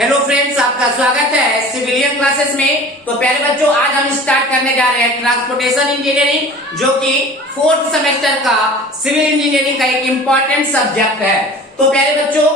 Hello friends, आपका स्वागत है सिविलियन क्लासेस में। तो पहले बच्चों, आज हम स्टार्ट करने जा रहे हैं ट्रांसपोर्टेशन इंजीनियरिंग, जो कि 4th सेमेस्टर का सिविल इंजीनियरिंग का एक इम्पोर्टेंट सब्जेक्ट है। तो पहले बच्चों,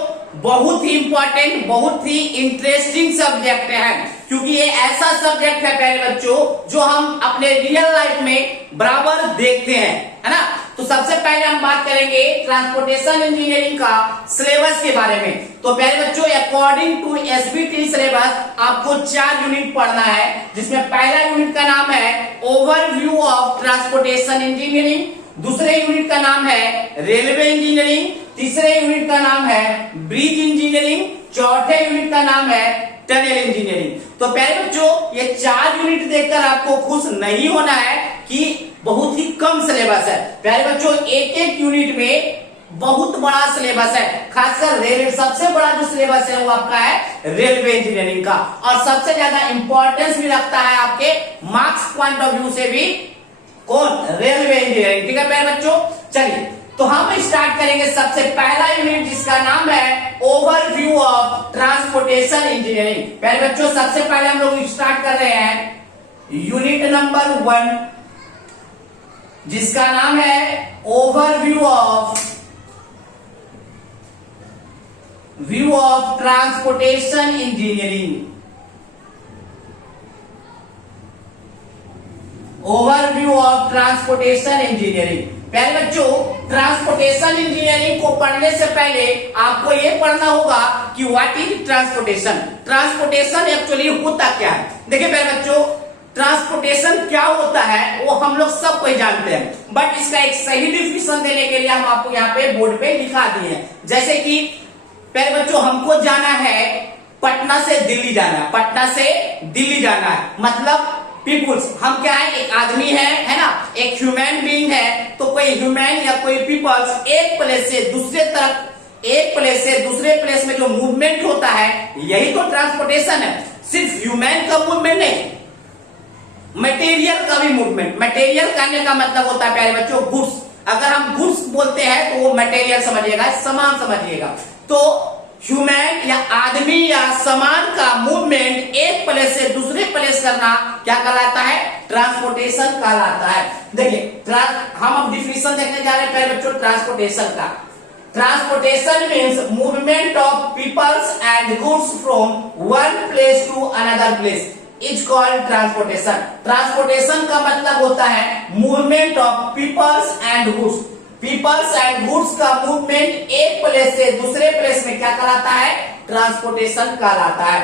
बहुत ही इंपॉर्टेंट, बहुत ही इंटरेस्टिंग सब्जेक्ट है, क्योंकि ये ऐसा सब्जेक्ट है पहले बच्चों जो हम अपने रियल लाइफ में बराबर देखते हैं, है ना। तो सबसे पहले हम बात करेंगे ट्रांसपोर्टेशन इंजीनियरिंग का सिलेबस के बारे में। तो पहले बच्चों, अकॉर्डिंग टू एसबीटी सिलेबस आपको 4 यूनिट पढ़ना है, जिसमें पहला यूनिट का नाम है ओवरव्यू ऑफ ट्रांसपोर्टेशन इंजीनियरिंग, दूसरे यूनिट का नाम है रेलवे इंजीनियरिंग, तीसरे यूनिट का नाम है ब्रिज इंजीनियरिंग, चौथे यूनिट का नाम है टनल इंजीनियरिंग। तो पहले बच्चों, ये 4 यूनिट देखकर आपको खुश नहीं होना है कि बहुत ही कम सिलेबस है। पहले बच्चों, एक एक यूनिट में बहुत बड़ा सिलेबस है, खासकर रेलवे। सबसे बड़ा जो सिलेबस है वो आपका है रेलवे इंजीनियरिंग का, और सबसे ज्यादा इंपॉर्टेंस भी रखता है आपके मार्क्स पॉइंट ऑफ व्यू से भी कौन, रेलवे इंजीनियरिंग। ठीक है पहले बच्चों, चलिए तो हम स्टार्ट करेंगे सबसे पहला यूनिट, जिसका नाम है ओवरव्यू ऑफ ट्रांसपोर्टेशन इंजीनियरिंग। पहले बच्चों, सबसे पहले हम लोग स्टार्ट कर रहे हैं यूनिट नंबर 1, जिसका नाम है overview of transportation engineering. Overview of transportation engineering. पहले बच्चों, ट्रांसपोर्टेशन इंजीनियरिंग को पढ़ने से पहले आपको यह पढ़ना होगा कि what is transportation. Transportation actually होता क्या है। देखिए पहले बच्चों, ट्रांसपोर्टेशन क्या होता है वो हम लोग सब कोई जानते हैं, बट इसका एक सही डिफिनेशन देने के लिए हम आपको यहाँ पे बोर्ड पे दिखा दिए हैं। जैसे कि पहले बच्चों, हमको जाना है पटना से दिल्ली जाना है, पटना से दिल्ली जाना है, मतलब पीपुल्स, हम क्या है, एक आदमी है ना, एक ह्यूमन बीइंग है। तो कोई ह्यूमन या कोई पीपल्स एक प्लेस से दूसरे तरफ, एक प्लेस से दूसरे प्लेस में जो मूवमेंट होता है, यही तो ट्रांसपोर्टेशन है। सिर्फ ह्यूमन का मूवमेंट नहीं, मटेरियल का भी मूवमेंट। मटेरियल कहने का मतलब होता है पहले बच्चों गुड्स। अगर हम गुड्स बोलते हैं तो वो मटेरियल समझिएगा, सामान समझिएगा। तो ह्यूमन या आदमी या सामान का मूवमेंट एक प्लेस से दूसरे प्लेस करना क्या कहलाता है, ट्रांसपोर्टेशन कहलाता है। देखिए हम अब डिफिनेशन देखने जा रहे हैं पहले बच्चों ट्रांसपोर्टेशन का। Transportation means movement of peoples and goods from one place to another place is called transportation. Transportation का मतलब होता है movement of peoples and goods. Peoples and goods का मूवमेंट एक प्लेस से दूसरे प्लेस में क्या कहलाता है, ट्रांसपोर्टेशन कहलाता है।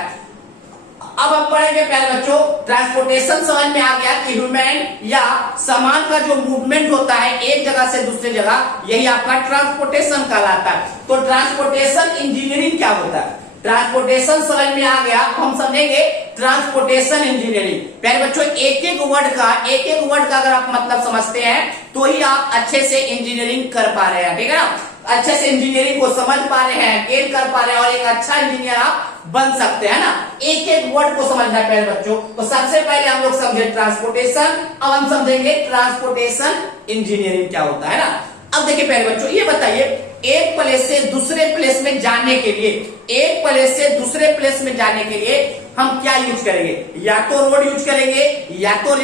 अब हम पढ़ेंगे पहले बच्चों, ट्रांसपोर्टेशन समझ में आ गया कि ह्यूमन या सामान का जो मूवमेंट होता है एक जगह से दूसरी जगह, यही आपका ट्रांसपोर्टेशन कहलाता है। तो ट्रांसपोर्टेशन इंजीनियरिंग क्या होता है, ट्रांसपोर्टेशन समझ में आ गया, हम समझेंगे ट्रांसपोर्टेशन इंजीनियरिंग। पहले बच्चों, एक एक वर्ड का अगर आप मतलब समझते हैं तो ही आप अच्छे से इंजीनियरिंग कर पा रहे हैं, ठीक है ना। अच्छे से इंजीनियरिंग को समझ पा रहे हैं, गेन कर पा रहे हैं, और एक अच्छा इंजीनियर आप बन सकते हैं ना। एक एक वर्ड को समझना है पहले बच्चों। तो सबसे पहले हम लोग समझे ट्रांसपोर्टेशन, अब हम समझेंगे ट्रांसपोर्टेशन इंजीनियरिंग क्या होता है ना। अब देखिए पहले बच्चों, ये बताइए, एक प्लेस से दूसरे प्लेस में जाने के लिए, एक प्लेस से दूसरे प्लेस में जाने के लिए हम क्या यूज करेंगे, या तो रोड यूज करेंगे, या तो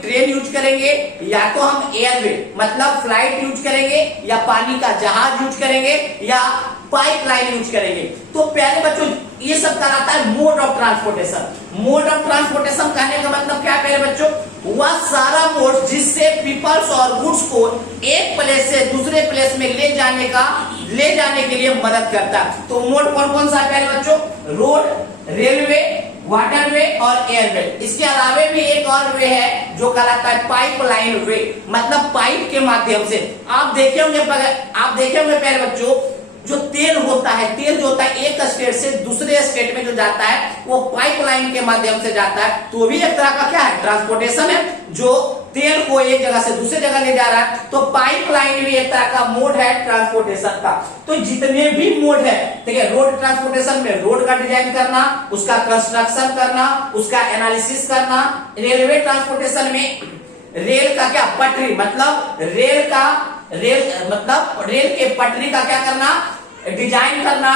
ट्रेन यूज करेंगे, या तो हम एयरवे मतलब फ्लाइट यूज करेंगे, या पानी का जहाज यूज करेंगे, या पाइपलाइन यूज करेंगे। तो प्यारे बच्चों, ये सब कहलाता है mode of transportation. Mode of transportation कहने का मतलब क्या है प्यारे बच्चों, वह सारा मोड जिससे पीपल्स और गुड्स को एक प्लेस से दूसरे प्लेस में ले जाने के लिए मदद करता है। तो मोड कौन कौन सा है प्यारे बच्चों, रोड, रेलवे, वाटरवे और एयरवे। इसके अलावे भी एक और वे है जो कहलाता है पाइपलाइन वे, मतलब पाइप के माध्यम से। आप देखे होंगे पहले बच्चों, जो तेल होता है, तेल जो होता है एक स्टेट से दूसरे स्टेट में जो जाता है वो पाइपलाइन के माध्यम से जाता है। तो भी एक तरह का क्या है, ट्रांसपोर्टेशन है, जो तेल को एक जगह से दूसरी जगह ले जा रहा है। तो पाइपलाइन भी एक तरह का मोड है ट्रांसपोर्टेशन का। तो जितने भी मोड है, ठीक है, रोड ट्रांसपोर्टेशन में रोड का डिजाइन करना, उसका कंस्ट्रक्शन करना, उसका एनालिसिस करना। रेलवे ट्रांसपोर्टेशन में रेल का क्या, पटरी, मतलब रेल के पटरी का क्या करना, डिजाइन करना,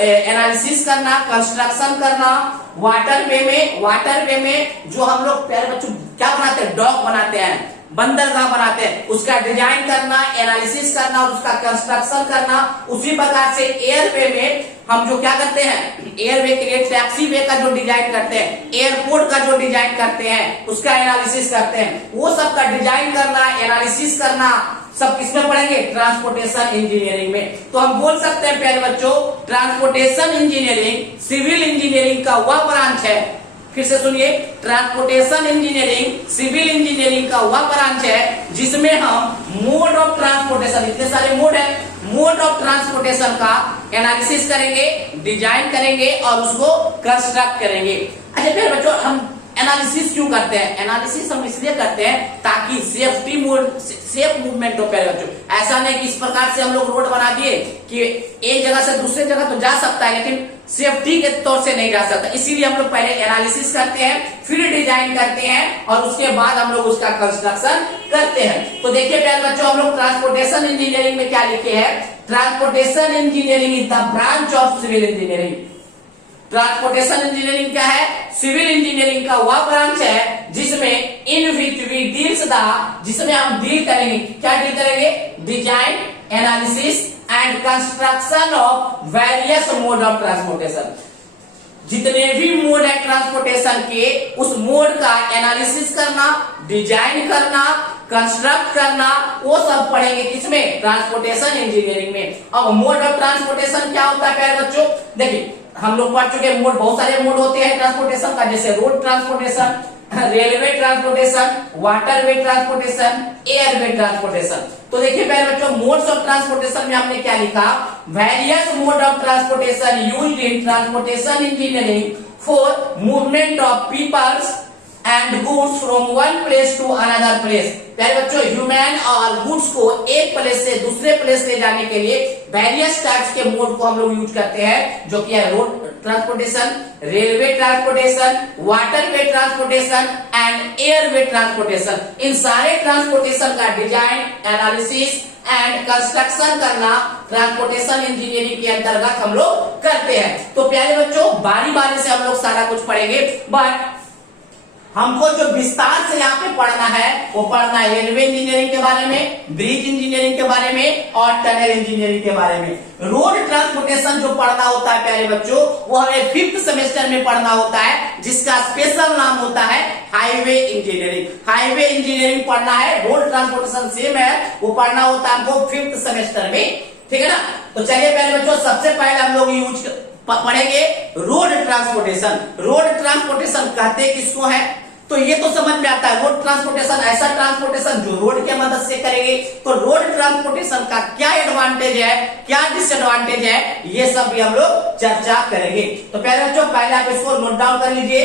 एनालिसिस करना, कंस्ट्रक्शन करना। वाटरवे में जो हम लोग प्यारे बच्चों क्या बनाते हैं, डॉक बनाते हैं, बंदरगाह बनाते हैं, उसका डिजाइन करना, एनालिसिस करना और उसका कंस्ट्रक्शन करना। उसी प्रकार से एयरवे में हम जो क्या करते हैं, एयरवे के लिए टैक्सी वे का जो डिजाइन करते हैं, एयरपोर्ट का जो डिजाइन करते हैं, उसका एनालिसिस करते हैं, वो सब का डिजाइन करना, एनालिसिस करना सब किसमें पढ़ेंगे, ट्रांसपोर्टेशन इंजीनियरिंग में। तो हम बोल सकते हैं प्यारे बच्चों, ट्रांसपोर्टेशन इंजीनियरिंग सिविल इंजीनियरिंग का वह ब्रांच है, फिर से सुनिए, ट्रांसपोर्टेशन इंजीनियरिंग सिविल इंजीनियरिंग का वह ब्रांच है जिसमें हम मोड ऑफ ट्रांसपोर्टेशन, इतने सारे मोड है, मोड ऑफ ट्रांसपोर्टेशन का एनालिसिस करेंगे, डिजाइन करेंगे और उसको कंस्ट्रक्ट करेंगे। अच्छा फिर बच्चों, हम एनालिसिस क्यों करते हैं, एनालिसिस हम इसलिए करते हैं ताकि सेफ मूवमेंट हो प्यारे बच्चों। ऐसा नहीं कि इस प्रकार से हम लोग रोड बना दिए कि एक जगह से दूसरे जगह तो जा सकता है लेकिन सेफ्टी के तौर से नहीं जा सकता, इसीलिए हम लोग पहले एनालिसिस करते हैं, फिर डिजाइन करते हैं और उसके बाद हम लोग उसका कंस्ट्रक्शन करते हैं। तो देखिए प्यारे बच्चों, हम लोग ट्रांसपोर्टेशन इंजीनियरिंग में क्या लिखे हैं, transportation engineering is the branch of civil engineering. Transportation engineering क्या है, सिविल इंजीनियरिंग का वह ब्रांच है जिसमें in which we deals the, जिसमें हम डील करेंगे, क्या डील करेंगे, design, analysis and construction of various mode of transportation. जितने भी मोड है ट्रांसपोर्टेशन के, उस मोड का एनालिसिस करना, डिजाइन करना, कंस्ट्रक्ट करना, वो सब पढ़ेंगे किसमें, ट्रांसपोर्टेशन इंजीनियरिंग में। अब मोड ऑफ ट्रांसपोर्टेशन क्या होता है प्यारे बच्चों, देखिए हम लोग पढ़ चुके हैं मोड, बहुत सारे मोड होते हैं ट्रांसपोर्टेशन का, जैसे road transportation, railway transportation, waterway transportation, airway transportation. तो देखिए पहले बच्चों, मोड्स ऑफ ट्रांसपोर्टेशन में हमने क्या लिखा, various mode of transportation used in transportation engineering for movement of peoples and goods from one place to another place. प्यारे बच्चों, ह्यूमन और गुड्स को एक प्लेस से दूसरे प्लेस ले जाने के लिए वेरियस टाइप्स के मोड को हम लोग यूज करते हैं, जो कि है road transportation, railway transportation, waterway transportation and airway transportation. इन सारे ट्रांसपोर्टेशन का डिजाइन, एनालिसिस एंड कंस्ट्रक्शन करना ट्रांसपोर्टेशन इंजीनियरिंग के अंतर्गत हम लोग करते हैं। तो प्यारे बच्चों, बारी बारी से हम लोग सारा कुछ पढ़ेंगे, बट हमको जो विस्तार से यहाँ पे पढ़ना है वो पढ़ना है रेलवे इंजीनियरिंग के बारे में, ब्रिज इंजीनियरिंग के बारे में और टनल इंजीनियरिंग के बारे में। रोड ट्रांसपोर्टेशन जो पढ़ना होता है प्यारे बच्चों, वो हमें 5th सेमेस्टर में पढ़ना होता है, जिसका स्पेशल नाम होता है हाईवे इंजीनियरिंग। हाईवे इंजीनियरिंग पढ़ना है, रोड ट्रांसपोर्टेशन सेम है, वो पढ़ना होता है हमको 5th सेमेस्टर में, ठीक है ना। तो चलिए प्यारे बच्चों, सबसे पहले हम लोग पढ़ेंगे रोड ट्रांसपोर्टेशन। रोड ट्रांसपोर्टेशन कहते किसको है, तो ये तो समझ में आता है, रोड ट्रांसपोर्टेशन ऐसा ट्रांसपोर्टेशन जो रोड के मदद से करेंगे। तो रोड ट्रांसपोर्टेशन का क्या एडवांटेज है, क्या डिसएडवांटेज है, ये सब भी हम लोग चर्चा करेंगे। तो पहले बच्चों, पहले आप इसको नोट डाउन कर लीजिए।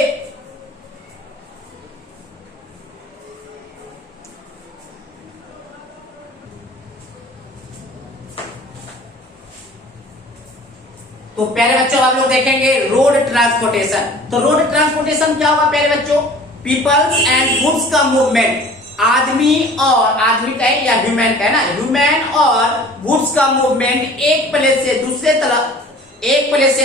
तो प्यारे बच्चों, आप लोग देखेंगे रोड ट्रांसपोर्टेशन। तो रोड ट्रांसपोर्टेशन क्या होगा प्यारे बच्चों, पीपल्स एंड गुड्स का मूवमेंट, आदमी का है या ह्यूमन का है ना, ह्यूमन और गुड्स का मूवमेंट एक प्लेस से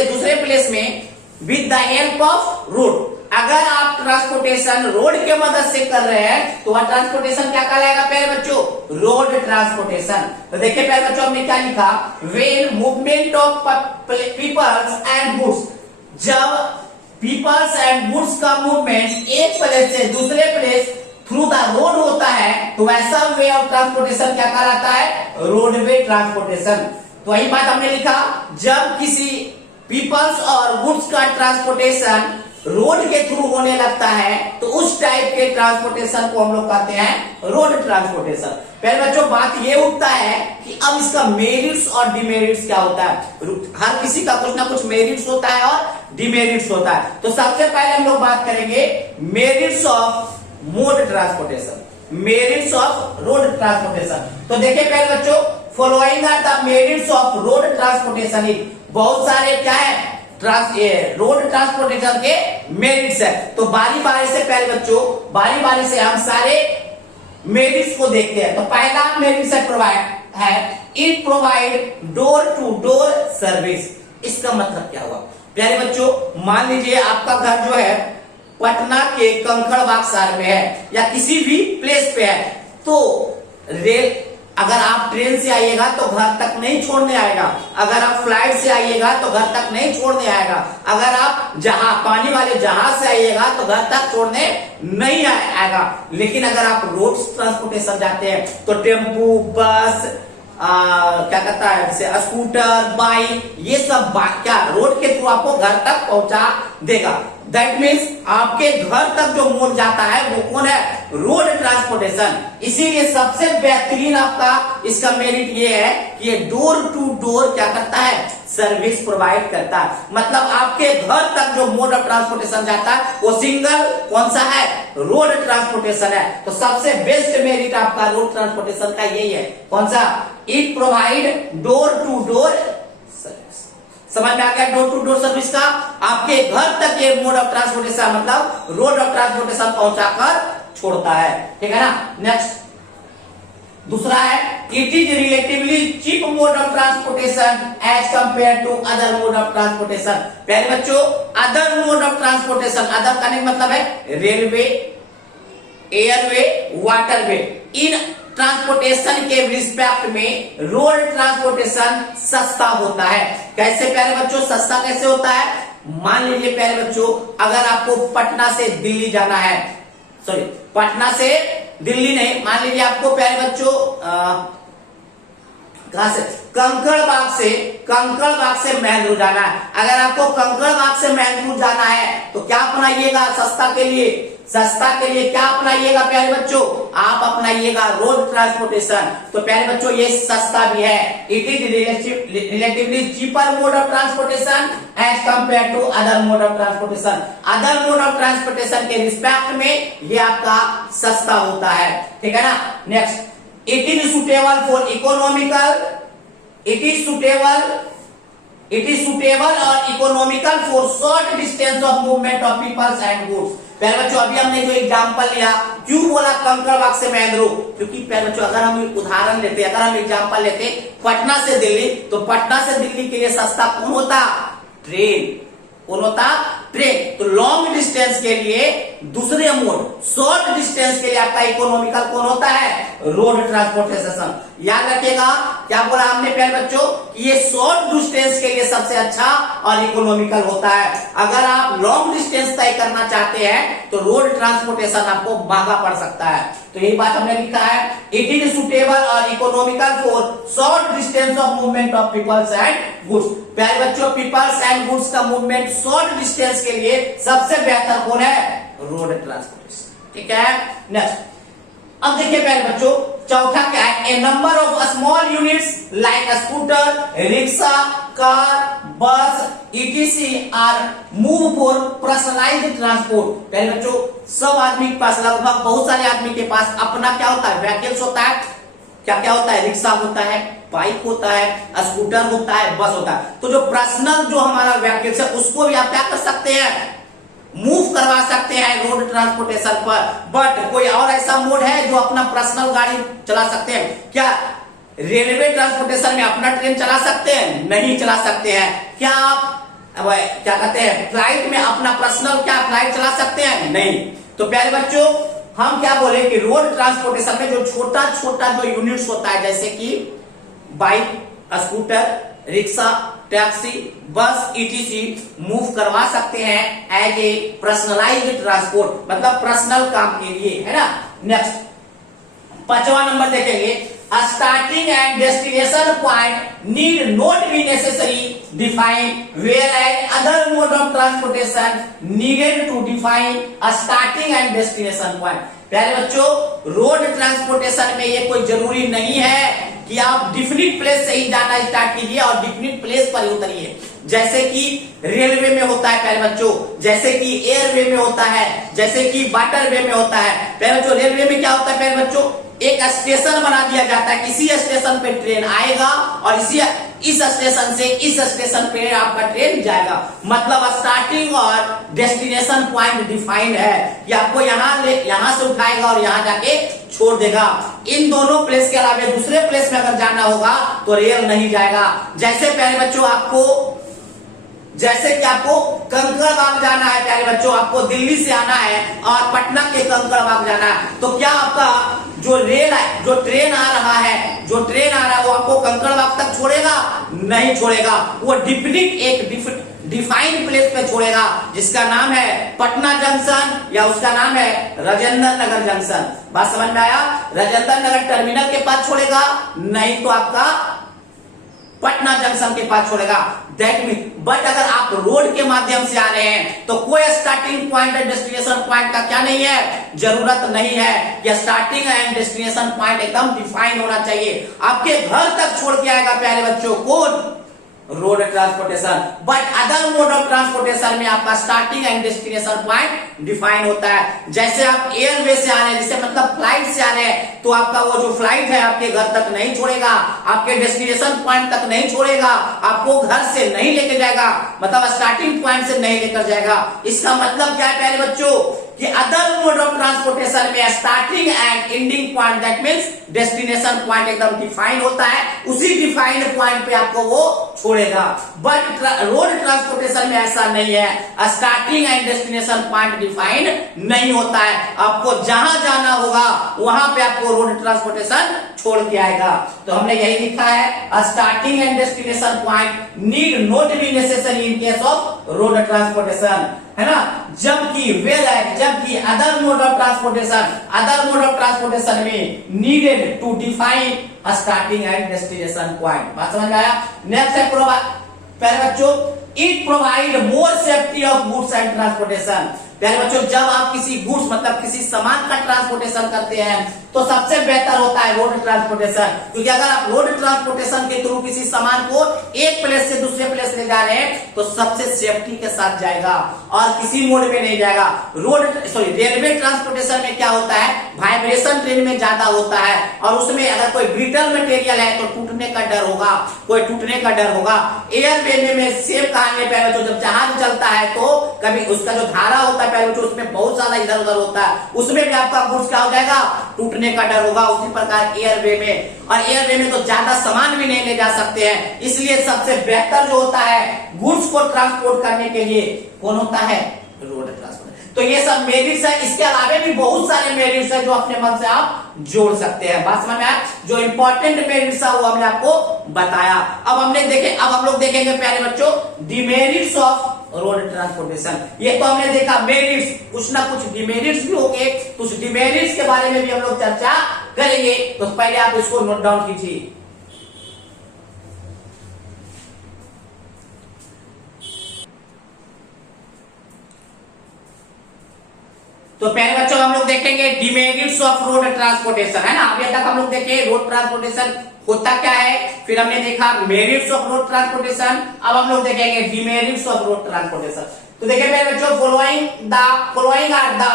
दूसरे प्लेस में with the help of road. अगर आप ट्रांसपोर्टेशन रोड के मदद से कर रहे हैं तो वह ट्रांसपोर्टेशन क्या कहलाएगा प्यारे बच्चों, रोड ट्रांसपोर्टेशन। तो देखिए प्यारे बच्चों, हमने क्या लिखा, when movement of peoples and goods, जब पीपल्स एंड गुड्स का मूवमेंट एक प्लेस से दूसरे प्लेस थ्रू द रोड होता है, तो वैसा वे ऑफ ट्रांसपोर्टेशन क्या कहलाता है, रोडवे ट्रांसपोर्टेशन। तो वही बात हमने लिखा, जब किसी पीपल्स और गुड्स का ट्रांसपोर्टेशन रोड के थ्रू होने लगता है तो उस टाइप के ट्रांसपोर्टेशन को हम लोग कहते हैं रोड ट्रांसपोर्टेशन। पहले बच्चों, बात ये उठता है कि अब इसका मेरिट्स और डिमेरिट्स क्या होता है। हर किसी का कुछ ना कुछ मेरिट्स होता है और डिमेरिट्स होता है। तो सबसे पहले हम लोग बात करेंगे merits of mode transportation, merits of road transportation. तो देखिए पहले बच्चों, following are the merits of road transportation. बहुत सारे क्या है रोड ट्रांसपोर्टेशन के मेरिट्स है। तो बारी बारी से पहले बच्चों, बारी बारी से हम सारे मेरिट्स को देखते हैं। तो पहला मेरिट्स है है it provide door to door service. इसका मतलब क्या हुआ प्यारे बच्चों, मान लीजिए आपका घर जो है पटना के कंकड़बाग शहर में है या किसी भी प्लेस पे है, तो रेल अगर आप ट्रेन से आइएगा तो घर तक नहीं छोड़ने आएगा, अगर आप फ्लाइट से आइएगा तो घर तक नहीं छोड़ने आएगा, अगर आप पानी वाले जहाज से आइएगा तो घर तक छोड़ने नहीं आएगा। लेकिन अगर आप रोड ट्रांसपोर्टेशन जाते हैं तो टेम्पू, बस, क्या कहता है जैसे स्कूटर, बाइक, ये सब क्या रोड के थ्रू आपको घर तक पहुंचा देगा। दैट मीन्स आपके घर तक जो मोड जाता है वो कौन है, रोड ट्रांसपोर्टेशन। इसीलिए सबसे बेहतरीन आपका इसका मेरिट ये है कि ये डोर टू डोर क्या करता है, सर्विस प्रोवाइड करता है। मतलब आपके घर तक जो मोड ऑफ ट्रांसपोर्टेशन जाता है वो सिंगल कौन सा है, रोड ट्रांसपोर्टेशन है। तो सबसे बेस्ट मेरिट आपका रोड ट्रांसपोर्टेशन का यही है, कौन सा, it provide door to door service. समझ में आ गया डोर टू डोर सर्विस का, आपके घर तक ये मोड ऑफ ट्रांसपोर्टेशन मतलब रोड ऑफ ट्रांसपोर्टेशन पहुंचाकर छोड़ता है, ठीक है ना। नेक्स्ट दूसरा है it is relatively cheap mode of transportation as compare to other mode of transportation. प्यारे बच्चों, other mode of transportation, other का मतलब है रेलवे, एयरवे, वाटरवे, इन ट्रांसपोर्टेशन के रिस्पेक्ट में रोड ट्रांसपोर्टेशन सस्ता होता है। कैसे प्यारे बच्चों सस्ता कैसे होता है, मान लीजिए प्यारे बच्चों अगर आपको पटना से दिल्ली जाना है, सॉरी पटना से दिल्ली नहीं, मान लीजिए आपको प्यारे बच्चों कहां से, कंकड़बाग से मैनपुर जाना है। अगर आपको कंकड़बाग से मैनपुर जाना है तो क्या अपनाइएगा, सस्ता के लिए क्या अपनाइएगा प्यारे बच्चों, आप अपनाइएगा रोड ट्रांसपोर्टेशन। तो प्यारे बच्चों ये सस्ता भी है, it is relatively cheaper mode of transportation as compare to other mode of transportation. Other mode of transportation के रिस्पेक्ट में ये आपका सस्ता होता है, ठीक है ना। Next it is suitable for economical, it is suitable और economical for short distance of movement of peoples and goods. प्यारे बच्चों अभी हमने जो एग्जांपल लिया, क्यों बोला कंकड़बाग से मैनपुर, क्योंकि प्यारे बच्चों अगर हम उदाहरण लेते, अगर हम एग्जांपल लेते पटना से दिल्ली, तो पटना से दिल्ली के लिए सस्ता कौन होता, ट्रेन, कौन होता, ट्रेन। तो लॉन्ग डिस्टेंस के लिए दूसरे मोड, शॉर्ट डिस्टेंस के लिए आपका इकोनॉमिकल कौन होता है, रोड ट्रांसपोर्टेशन। याद रखिएगा क्या बोला हमने प्यारे बच्चों, ये शॉर्ट डिस्टेंस के लिए सबसे अच्छा और इकोनॉमिकल होता है। अगर आप लॉन्ग डिस्टेंस तय करना चाहते हैं तो रोड ट्रांसपोर्टेशन आपको महंगा पड़ सकता है। तो यही बात हमने लिखा है, इट इज सुटेबल और economical for short distance of movement of peoples and goods. प्यारे बच्चों पीपल्स एंड गुड्स का मूवमेंट शॉर्ट डिस्टेंस के लिए सबसे बेहतर कौन है, रोड ट्रांसपोर्टेशन, ठीक है। नेक्स्ट अब देखिए प्यारे बच्चों चौथा क्या है, a number of small units like scooter, rickshaw, car, bus etc are move for personalized transport. प्यारे बच्चों सब आदमी के पास, लगभग बहुत सारे आदमी के पास अपना क्या होता है, व्हीकल्स होता है। क्या क्या होता है, रिक्शा होता है, बाइक होता है, स्कूटर होता है, बस होता है। तो जो पर्सनल जो हमारा व्हीकल्स है उसको भी आप क्या कर सकते हैं, मूव करवा सकते हैं रोड ट्रांसपोर्टेशन पर। बट कोई और ऐसा मोड है जो अपना पर्सनल गाड़ी चला सकते हैं क्या, रेलवे ट्रांसपोर्टेशन में अपना ट्रेन चला सकते हैं, नहीं चला सकते हैं। क्या आप क्या कहते हैं फ्लाइट में अपना पर्सनल क्या फ्लाइट चला सकते हैं, नहीं। तो प्यारे बच्चों हम क्या बोले कि रोड ट्रांसपोर्टेशन में जो छोटा छोटा जो यूनिट्स होता है, जैसे कि bike, scooter, rickshaw, taxi, bus etc move करवा सकते हैं एज ए पर्सनलाइज्ड ट्रांसपोर्ट, मतलब पर्सनल काम के लिए, है ना। नेक्स्ट पांचवा नंबर देखेंगे, starting and destination point need not be necessary define whereas other mode of transportation needed to define starting and destination point. प्यारे बच्चों रोड ट्रांसपोर्टेशन में ये कोई जरूरी नहीं है कि आप डिफिनिट प्लेस से ही जाना स्टार्ट कीजिए और डिफिनिट प्लेस पर ही उतरिए, जैसे कि रेलवे में होता है प्यारे बच्चों, जैसे कि एयरवे में होता है, जैसे कि वाटरवे में होता है। प्यारे बच्चों रेलवे में क्या होता है प्यारे बच्चों, एक स्टेशन बना दिया जाता है, किसी स्टेशन पे ट्रेन आएगा और इस स्टेशन से इस स्टेशन पे आपका ट्रेन जाएगा। मतलब स्टार्टिंग और डेस्टिनेशन पॉइंट डिफाइंड है कि आपको यहां से उठाएगा और यहां जाके छोड़ देगा। इन दोनों प्लेस के अलावा दूसरे प्लेस में अगर जाना होगा तो रेल नहीं जाएगा। जैसे प्यारे बच्चों जैसे कि आपको कंकड़बाग जाना है प्यारे बच्चों, आपको दिल्ली से आना है और पटना के कंकड़बाग जाना है, तो क्या आपका जो रेल है, जो ट्रेन आ रहा है वो आपको कंकड़बाग तक छोड़ेगा? नहीं छोड़ेगा। वो एक डिफाइंड प्लेस पे छोड़ेगा जिसका नाम है पटना जंक्शन या उसका नाम है राजेंद्र नगर जंक्शन। बात समझ में आया? राजेंद्र नगर टर्मिनल के पास छोड़ेगा, नहीं तो आपका पटना जंक्शन के पास छोड़ेगा। दैट मीन बट अगर आप रोड के माध्यम से आ रहे हैं तो कोई starting point and destination point का क्या नहीं है, जरूरत नहीं है कि स्टार्टिंग एंड डेस्टिनेशन पॉइंट एकदम डिफाइन होना चाहिए। आपके घर तक छोड़ के आएगा प्यारे बच्चों कौन? Road transportation. But other mode of transportation में आपका starting and destination point define होता है। जैसे आप एयरवे से आ रहे हैं, जैसे मतलब फ्लाइट से आ रहे हैं, तो आपका वो जो फ्लाइट है आपके घर तक नहीं छोड़ेगा, आपके डेस्टिनेशन पॉइंट तक नहीं छोड़ेगा, आपको घर से नहीं लेके जाएगा, मतलब स्टार्टिंग पॉइंट से नहीं लेकर जाएगा। इसका मतलब क्या है प्यारे बच्चों कि अदर मोड ऑफ ट्रांसपोर्टेशन में starting and ending point that means destination point एकदम डिफाइन होता है, उसी डिफाइंड पॉइंट पे आपको वो छोड़ेगा। बट रोड ट्रांसपोर्टेशन में ऐसा नहीं है, starting and destination point defined नहीं होता है। आपको जहां जाना होगा वहां पे आपको रोड ट्रांसपोर्टेशन छोड़ के आएगा। तो हमने यही लिखा है starting and destination point need not be necessary in case of road transportation, है ना। जबकि अदर मोड ऑफ ट्रांसपोर्टेशन में needed to define starting and destination point. बात समझ में आया? नेक्स्ट है प्यारे बच्चों, it provide more safety of goods and transportation. प्यारे बच्चों जब आप किसी गुड्स मतलब किसी सामान का ट्रांसपोर्टेशन करते हैं तो सबसे बेहतर होता है रोड ट्रांसपोर्टेशन, क्योंकि अगर आप रोड ट्रांसपोर्टेशन के थ्रू किसी सामान को एक प्लेस से दूसरे प्लेस ले जा रहे हैं तो सबसे सेफ्टी के साथ जाएगा और किसी मोड में नहीं जाएगा। रेलवे ट्रांसपोर्टेशन में क्या होता है, वाइब्रेशन ट्रेन में ज्यादा होता है और उसमें अगर कोई ब्रिटल मटेरियल है तो टूटने का डर होगा, एयरवे में सेम कहानी है। जब जहाज चलता है तो कभी उसका जो धारा होता है पहले उसमें बहुत ज्यादा इधर उधर होता है, उसमें भी आपका गुड्स क्या हो जाएगा, टूटने का डर होगा। उसी प्रकार एयरवे में तो ज्यादा सामान भी नहीं ले जा सकते हैं, इसलिए सबसे बेहतर जो होता है गुड्स को ट्रांसपोर्ट करने के लिए कौन होता है, रोड ट्रांसपोर्ट। तो ये सब मेरिट्स है, इसके अलावा भी बहुत सारे मेरिट्स है जो अपने मन से आप जोड़ सकते हैं। बात समझ में आया? जो इंपॉर्टेंट मेरिट्स है वो हमने आपको बताया। अब हम लोग देखेंगे प्यारे बच्चों डिमेरिट्स ऑफ रोड ट्रांसपोर्टेशन। ये तो हमने देखा मेरिट्स, कुछ ना कुछ डिमेरिट्स भी होंगे, कुछ डिमेरिट्स के बारे में भी हम लोग चर्चा करेंगे। तो पहले आप इसको नोट डाउन कीजिए। तो पहले बच्चों हम लोग देखेंगे डिमेरिट्स ऑफ रोड ट्रांसपोर्टेशन, है ना। अभी तक हम लोग देखे रोड ट्रांसपोर्टेशन होता क्या है, फिर हमने देखा मेरिट्स ऑफ रोड ट्रांसपोर्टेशन, अब हम लोग देखेंगे डिमेरिट्स ऑफ रोड ट्रांसपोर्टेशन। तो देखिए मेरे बच्चों फॉलोइंग आर द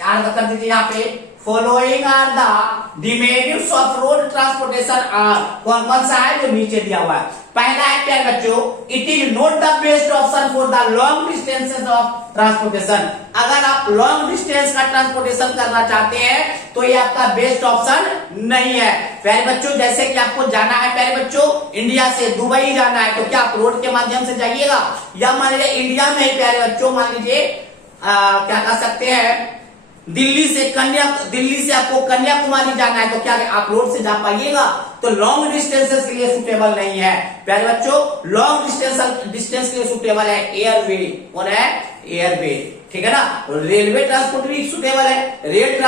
याद कर दीजिए यहाँ पे, following are the demerits of road transportation are, कौन कौन सा है जो नीचे दिया हुआ है। पहला है प्यारे बच्चों, it is not the best option for the long distances of transportation. अगर आप लॉन्ग डिस्टेंस का ट्रांसपोर्टेशन करना चाहते हैं तो ये आपका बेस्ट ऑप्शन नहीं है। प्यारे बच्चों जैसे कि आपको जाना है प्यारे बच्चों इंडिया से दुबई जाना है, तो क्या आप रोड के माध्यम से जाइएगा, या मान लीजिए इंडिया में ही प्यारे बच्चों मान लीजिए क्या कर सकते हैं, दिल्ली से आपको कन्याकुमारी जाना है, तो क्या आप रोड से जा पाइएगा? तो लॉन्ग डिस्टेंसेस के लिए सुटेबल नहीं है प्यारे बच्चों। लॉन्ग डिस्टेंस के लिए सुटेबल है एयरवे, कौन है, एयरवे, ठीक है ना। रेलवे ट्रांसपोर्ट भी सुटेबल है, रेल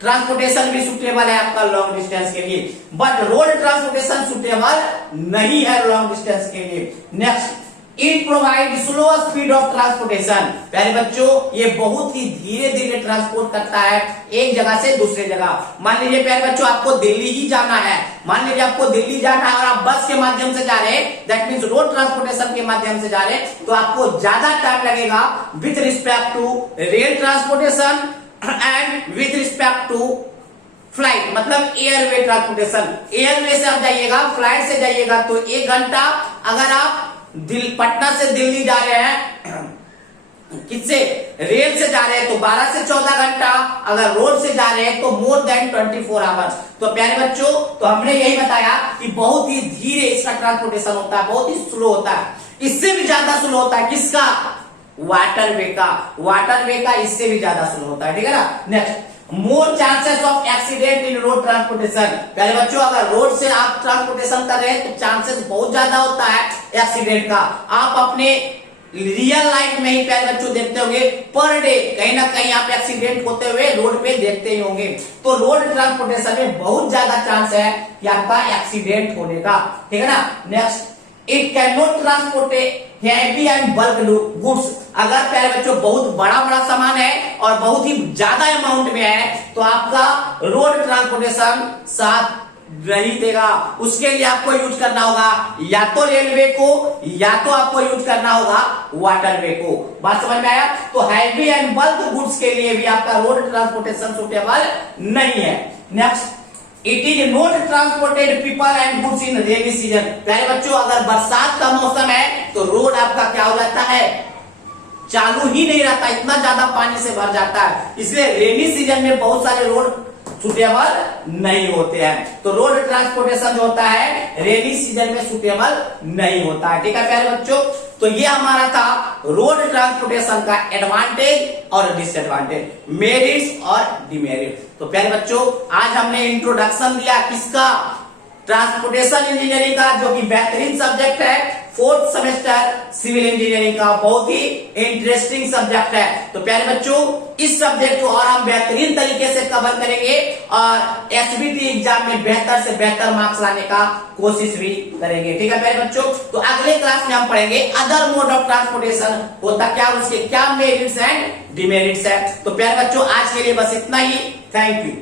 ट्रांसपोर्टेशन भी सुटेबल है आपका लॉन्ग डिस्टेंस के लिए, बट रोड ट्रांसपोर्टेशन सुटेबल नहीं है लॉन्ग डिस्टेंस के लिए। Next, it provide slow speed of transportation. प्यारे बच्चों ये बहुत ही धीरे धीरे ट्रांसपोर्ट करता है एक जगह से दूसरे जगह। मान लीजिए प्यारे बच्चों आपको दिल्ली ही जाना है, और आप बस के माध्यम से जा रहे हैं, दैट मीन्स रोड ट्रांसपोर्टेशन के माध्यम से जा रहे हैं, तो आपको ज्यादा टाइम लगेगा with respect to rail transportation and with respect to flight मतलब एयरवे ट्रांसपोर्टेशन, एयरवे से आप जाइएगा, फ्लाइट से जाइएगा तो 1 घंटा, अगर आप पटना से दिल्ली जा रहे हैं किससे, रेल से जा रहे हैं तो 12 से 14 घंटा, अगर रोड से जा रहे हैं तो मोर देन 24 आवर्स। तो प्यारे बच्चों, तो हमने यही बताया कि बहुत ही धीरे इसका ट्रांसपोर्टेशन होता है, बहुत ही स्लो होता है, इससे भी ज्यादा स्लो होता है किसका, वाटरवे का, वाटरवे का इससे भी ज्यादा स्लो होता है, ठीक है ना। Next, more chances of accident in road transportation. पहले बच्चों, अगर रोड से आप ट्रांसपोर्टेशन कर रहे हैं तो चांसेस बहुत ज्यादा होता है एक्सीडेंट का। आप अपने रियल लाइफ में ही प्यारे बच्चों देखते होंगे, पर डे कहीं ना कहीं आप एक्सीडेंट होते हुए रोड पे देखते ही होंगे। तो रोड ट्रांसपोर्टेशन में बहुत ज्यादा चांस है कि आपका एक्सीडेंट होने का, ठीक है ना। Next, it can not transport heavy and bulk goods. अगर प्यारे बच्चों बहुत बड़ा बड़ा सामान है और बहुत ही ज्यादा अमाउंट में है तो आपका रोड ट्रांसपोर्टेशन साथ नहीं देगा, उसके लिए आपको यूज करना होगा या तो रेलवे को या तो आपको यूज करना होगा वाटरवे को। बात समझ में आया। तो हैवी एंड बल्क गुड्स के लिए भी आपका रोड ट्रांसपोर्टेशन सुटेबल नहीं है। Next, it is not transported people and goods in rainy season. प्यारे बच्चों, अगर बरसात का मौसम है तो रोड आपका क्या हो जाता है, चालू ही नहीं रहता, इतना ज्यादा पानी से भर जाता है, इसलिए रेनी सीजन में बहुत सारे रोड सुटेबल नहीं होते हैं। तो रोड ट्रांसपोर्टेशन जो होता है रेनी सीजन में सुटेबल नहीं होता है, ठीक है प्यारे बच्चों। तो ये हमारा था रोड ट्रांसपोर्टेशन का एडवांटेज और डिसएडवांटेज, मेरिट्स और डिमेरिट्स। तो प्यारे बच्चों, आज हमने इंट्रोडक्शन दिया किसका, ट्रांसपोर्टेशन इंजीनियरिंग का, जो कि बेहतरीन सब्जेक्ट है 4th सेमेस्टर सिविल इंजीनियरिंग का, बहुत ही इंटरेस्टिंग सब्जेक्ट है। तो प्यारे बच्चों, इस सब्जेक्ट को और हम बेहतरीन तरीके से कवर करेंगे और एसबीटी एग्जाम में बेहतर से बेहतर मार्क्स लाने का कोशिश भी करेंगे, ठीक है प्यारे बच्चों। तो अगले क्लास में हम पढ़ेंगे अदर मोड ऑफ ट्रांसपोर्टेशन होता क्या, उसके क्या मेरिट्स एंड डिमेरिट्स है। तो प्यारे बच्चों, आज के लिए बस इतना ही। Thank you.